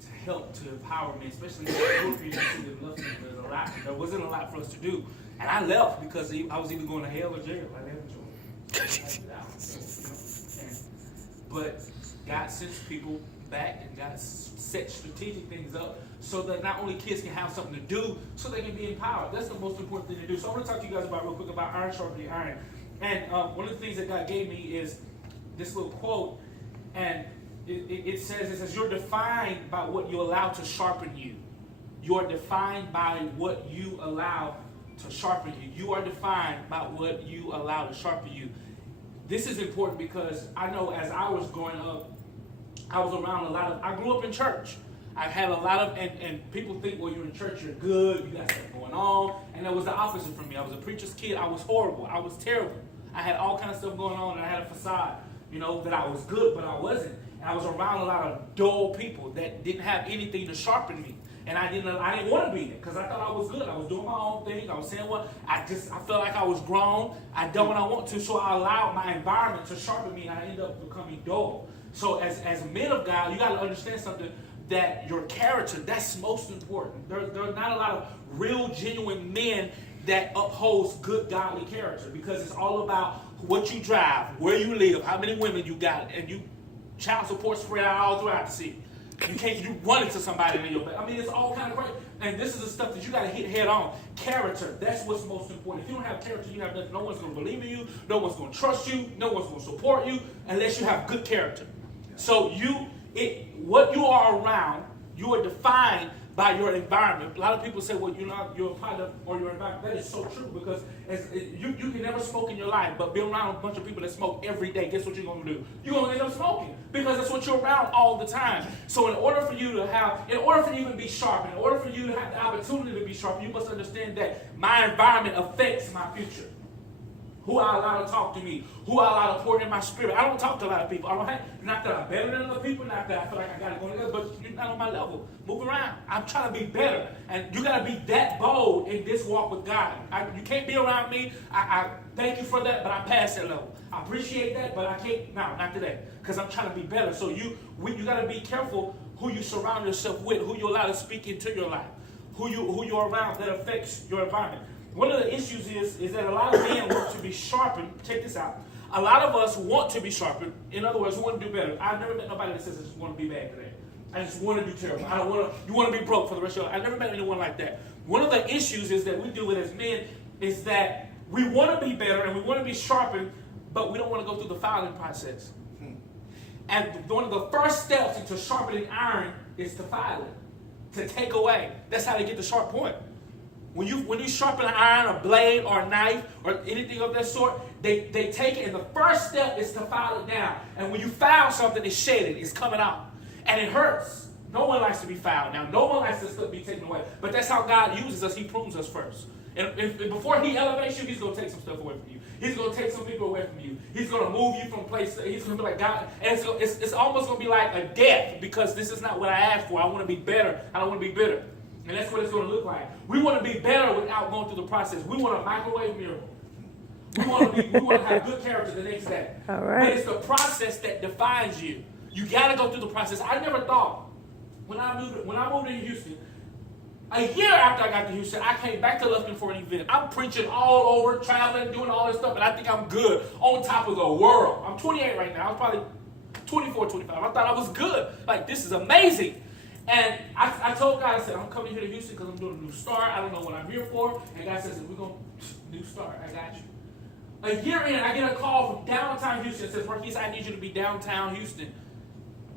to help, to empower me, especially in the community. There wasn't a lot for us to do. And I left because I was either going to hell or jail. I didn't enjoy it. But God sends people back, and God set strategic things up so that not only kids can have something to do, so they can be empowered. That's the most important thing to do. So I want to talk to you guys real quick about iron sharpening iron. And one of the things that God gave me is this little quote, and it says, you're defined by what you allow to sharpen you. You are defined by what you allow to sharpen you. You are defined by what you allow to sharpen you. This is important because I know as I was growing up, I was around I grew up in church. I've had a lot of, and people think, well, you're in church, you're good, you got stuff going on. And that was the opposite for me. I was a preacher's kid. I was horrible. I was terrible. I had all kinds of stuff going on, and I had a facade, that I was good, but I wasn't. And I was around a lot of dull people that didn't have anything to sharpen me. And I didn't want to be there because I thought I was good. I was doing my own thing. I was saying I felt like I was grown. I done what I want to, so I allowed my environment to sharpen me, and I ended up becoming dull. So as men of God, you got to understand something, that your character, that's most important. There are not a lot of real, genuine men that upholds good, godly character, because it's all about what you drive, where you live, how many women you got, and you child support spread out all throughout the city. You run into somebody in your back. I mean, it's all kind of great. And this is the stuff that you got to hit head on. Character, that's what's most important. If you don't have character, you have nothing. No one's going to believe in you. No one's going to trust you. No one's going to support you unless you have good character. So what you are around, you are defined by your environment. A lot of people say, well, you're a product or your environment. That is so true, because you can never smoke in your life, but be around a bunch of people that smoke every day. Guess what you're going to do? You're going to end up smoking, because that's what you're around all the time. So in order for you to even be sharp, in order for you to have the opportunity to be sharp, you must understand that my environment affects my future. Who I allow to talk to me, who I allow to pour in my spirit. I don't talk to a lot of people. Not that I'm better than other people, not that I feel like I got to go together, but you're not on my level. Move around. I'm trying to be better. And you got to be that bold in this walk with God. You can't be around me. I thank you for that, but I'm past that level. I appreciate that, but I can't, no, not today, because I'm trying to be better. So you got to be careful who you surround yourself with, who you allow to speak into your life, who you're around that affects your environment. One of the issues is that a lot of men want to be sharpened. Check this out. A lot of us want to be sharpened. In other words, we want to do better. I've never met nobody that says, I just want to be bad today. I just want to do terrible. You want to be broke for the rest of your life. I've never met anyone like that. One of the issues is that we deal with as men is that we want to be better and we want to be sharpened, but we don't want to go through the filing process. And one of the first steps into sharpening iron is to file it, to take away. That's how they get the sharp point. When you sharpen an iron, a blade, or a knife, or anything of that sort, they take it, and the first step is to file it down. And when you file something, it's shedded, it's coming out. And it hurts. No one likes to be filed. Now, no one likes to stuff be taken away. But that's how God uses us. He prunes us first. And before he elevates you, he's going to take some stuff away from you. He's going to take some people away from you. He's going to move you from place. He's going to be like God. And it's almost going to be like a death, because this is not what I asked for. I want to be better. I don't want to be bitter. And that's what it's going to look like. We want to be better without going through the process. We want a microwave miracle. We want to have good character the next day. All right. But it's the process that defines you. You got to go through the process. I never thought, when I moved to Houston, a year after I got to Houston, I came back to Lufkin for an event. I'm preaching all over, traveling, doing all this stuff, and I think I'm good, on top of the world. I'm 28 right now. I was probably 24, 25. I thought I was good. Like, this is amazing. And I told God, I said, I'm coming here to Houston because I'm doing a new start. I don't know what I'm here for. And God says, we're going to new start. I got you. A year in, I get a call from downtown Houston. It says, Marquist, I need you to be downtown Houston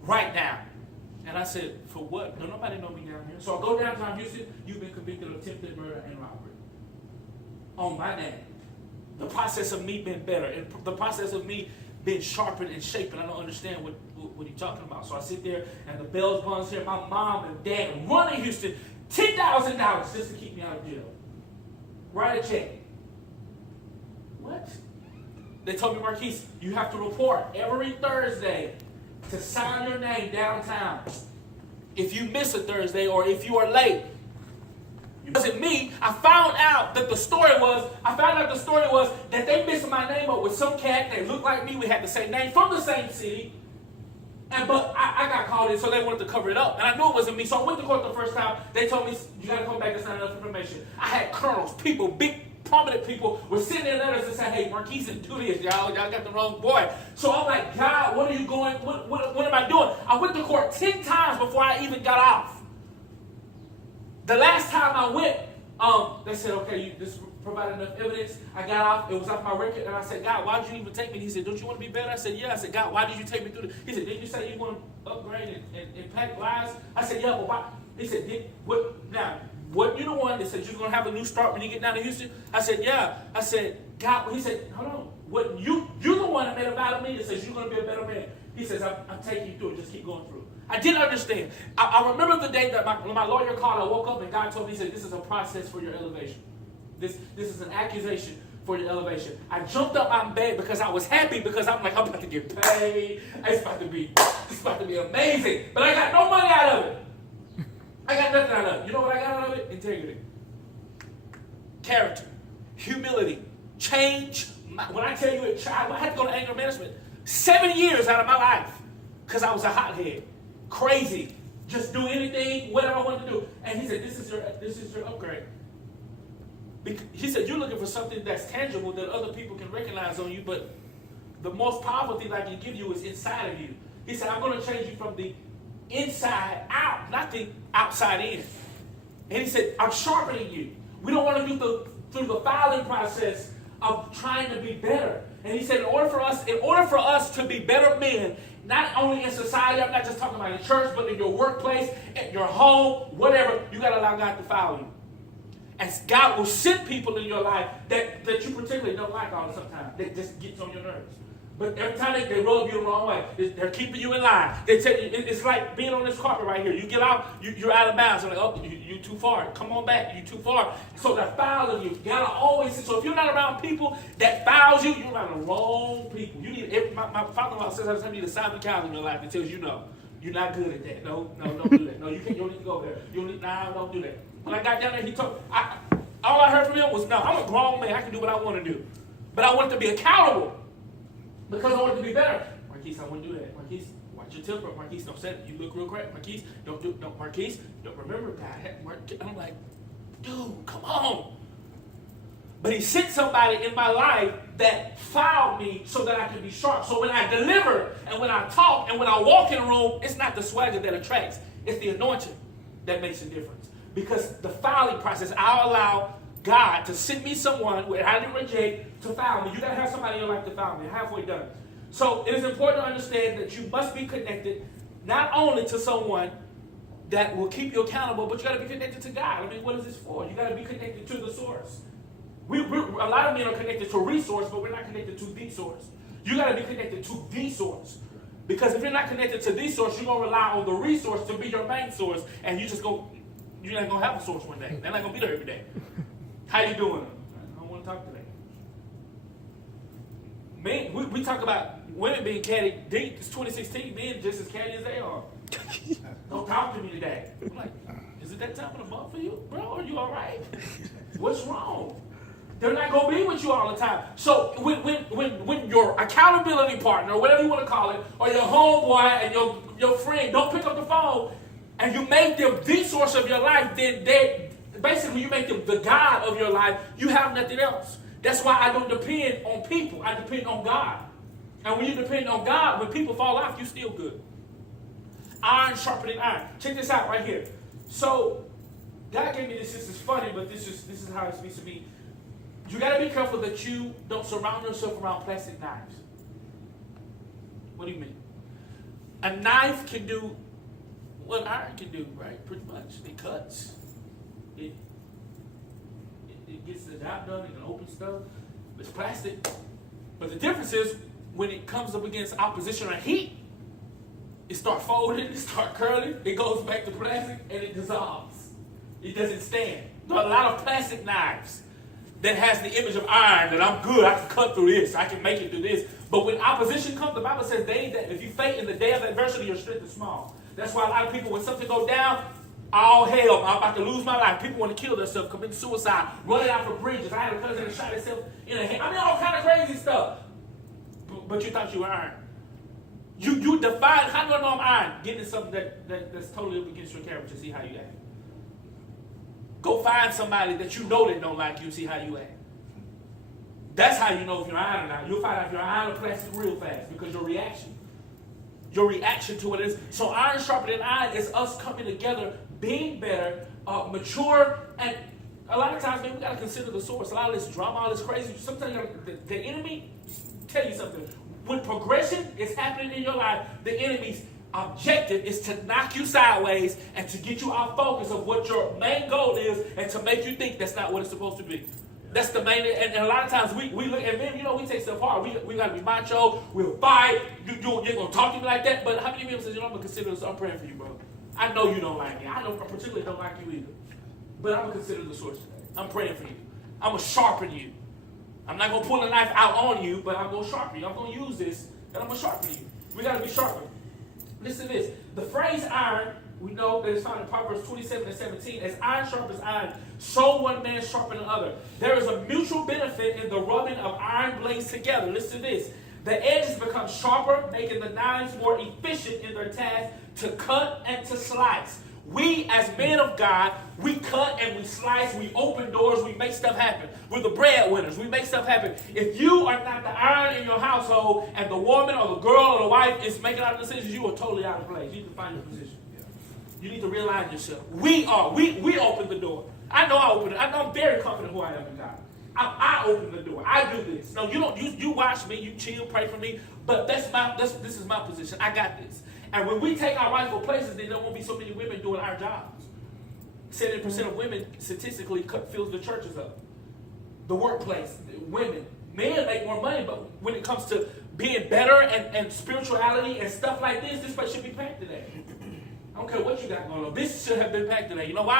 right now. And I said, for what? No, nobody know me down here. So I go downtown Houston. You've been convicted of attempted murder and robbery. On my name. The process of me being better. And the process of me being sharpened and shaped. I don't understand what he's talking about. So I sit there, and the bells buns here. My mom and dad run in Houston $10,000 just to keep me out of jail. Write a check. What? They told me, Marquist, you have to report every Thursday to sign your name downtown. If you miss a Thursday or if you are late, it wasn't me. I found out that the story was that they mixed my name up with some cat that looked like me. We had the same name from the same city. But I got called in, so they wanted to cover it up. And I knew it wasn't me, so I went to court the first time. They told me, you got to come back, that's not enough information. I had colonels, people, big, prominent people were sending in letters and saying, hey, Marquist didn't do this. Y'all got the wrong boy. So I'm like, God, what are you going, what am I doing? I went to court 10 times before I even got off. The last time I went, they said, okay, you just provided enough evidence. I got off. It was off my record. And I said, God, why did you even take me? He said, don't you want to be better? I said, yeah. I said, God, why did you take me through this? He said, didn't you say you want to upgrade and impact lives? I said, yeah, but why? He said, what you the one that said you're going to have a new start when you get down to Houston? I said, yeah. I said, God, he said, hold on. What you're the one that made a vow to me that says you're going to be a better man. He says, I'm taking you through it. Just keep going through. I didn't understand. I remember the day that when my lawyer called, I woke up and God told me, he said, this is a process for your elevation. This is an accusation for your elevation. I jumped up out of bed because I was happy because I'm like, I'm about to get paid. It's about to be amazing. But I got no money out of it. I got nothing out of it. You know what I got out of it? Integrity. Character. Humility. Change. When I tell you it, I had to go to anger management 7 years out of my life because I was a hothead. Crazy. Just do anything, whatever I wanted to do. And he said, this is your upgrade. He said, you're looking for something that's tangible that other people can recognize on you, but the most powerful thing I can give you is inside of you. He said, I'm going to change you from the inside out, not the outside in. And he said, I'm sharpening you. We don't want to do through the filing process of trying to be better. And he said, in order for us to be better men, not only in society, I'm not just talking about in church, but in your workplace, at your home, whatever, you got to allow God to file you. And God will send people in your life that you particularly don't like all the sometimes. That just gets on your nerves. But every time they rub you the wrong way, they're keeping you in line. They tell you, it's like being on this carpet right here. You get out, you're out of bounds. They're like, oh, you're too far. Come on back. You're too far. So they're fouling you. You gotta always. So if you're not around people that fouls you, you're around the wrong people. You need. My father-in-law says every time you need a Simon Cowell in your life that tells you no. You're not good at that. No, don't do that. No, you can't. You don't need to go there. Don't do that. When I got down there, he told all I heard from him was, no, I'm a grown man. I can do what I want to do. But I wanted to be accountable because I wanted to be better. Marquist, I wouldn't do that. Marquist, watch your temper. Marquist, don't say it. You look real crap. Marquist, Marquist, don't remember that. I'm like, dude, come on. But he sent somebody in my life that filed me so that I could be sharp. So when I deliver and when I talk and when I walk in a room, it's not the swagger that attracts. It's the anointing that makes a difference. Because the filing process, I'll allow God to send me someone where I didn't reject to file me. You got to have somebody in your life to file me. Halfway done. So it is important to understand that you must be connected not only to someone that will keep you accountable, but you got to be connected to God. I mean, what is this for? You got to be connected to the source. A lot of men are connected to resource, but we're not connected to the source. You got to be connected to the source. Because if you're not connected to the source, you're going to rely on the resource to be your main source, and you're not going to have a source one day. They're not going to be there every day. How you doing? I don't want to talk today. Men, we talk about women being catty deep. It's 2016. Men just as catty as they are. Don't talk to me today. I'm like, is it that time of the month for you? Bro, are you all right? What's wrong? They're not going to be with you all the time. So when your accountability partner, or whatever you want to call it, or your homeboy and your friend don't pick up the phone, and you make them the source of your life, then basically you make them the God of your life. You have nothing else. That's why I don't depend on people. I depend on God. And when you depend on God, when people fall off, you still good. Iron sharpening iron. Check this out right here. So God gave me this. This is funny, but this is how it speaks to me. You got to be careful that you don't surround yourself around plastic knives. What do you mean? A knife can do what iron can do, right? Pretty much. It cuts. It gets the job done. It can open stuff. It's plastic. But the difference is when it comes up against opposition or heat, it starts folding, it starts curling, it goes back to plastic, and it dissolves. It doesn't stand. There are a lot of plastic knives that has the image of iron, that I'm good, I can cut through this, I can make it through this. But when opposition comes, the Bible says that if you faint in the day of adversity, your strength is small. That's why a lot of people, when something goes down, all hell, I'm about to lose my life. People want to kill themselves, commit suicide, running out for bridges. I had a cousin that shot himself in the head. I mean, all kind of crazy stuff. But you thought you were iron. You define, how do I know I'm iron? Get into something that's totally up against your character, see how you act. Go find somebody that you know that don't like you, see how you act. That's how you know if you're iron or not. You'll find out if you're iron or plastic real fast because your reaction to it is. So iron sharper than iron is us coming together, being better, mature, and a lot of times, man, we got to consider the source. A lot of this drama, all this crazy, sometimes the enemy, tell you something, when progression is happening in your life, the enemy's objective is to knock you sideways and to get you off focus of what your main goal is and to make you think that's not what it's supposed to be. That's the main, and a lot of times we look, and men, we take stuff hard. We got to be macho, we'll fight, you're going to talk to me like that, but how many people says, I'm going to consider this, I'm praying for you, bro. I know you don't like me. I particularly don't like you either. But I'm going to consider the source today. I'm praying for you. I'm going to sharpen you. I'm not going to pull a knife out on you, but I'm going to sharpen you. I'm going to use this, and I'm going to sharpen you. We got to be sharpened. Listen to this. The phrase iron, we know that it's found in Proverbs 27 and 17. As iron sharpens iron, so one man sharpens another. There is a mutual benefit in the rubbing of iron blades together. Listen to this. The edges become sharper, making the knives more efficient in their task to cut and to slice. We, as men of God, we cut and we slice, we open doors, we make stuff happen. We're the breadwinners. We make stuff happen. If you are not the iron in your household and the woman or the girl or the wife is making all the decisions, you are totally out of place. You need to find your position. You need to realign yourself. We open the door. I know I open it. I know I'm very confident who I am in God. I open the door. I do this. No, you don't. You watch me. You chill, pray for me. But this is my position. I got this. And when we take our rightful places, then there won't be so many women doing our jobs. 70% of women statistically fills the churches up. The workplace, women. Men make more money, but when it comes to being better and spirituality and stuff like this place should be packed today. I don't care what you got going on. This should have been packed today. You know why?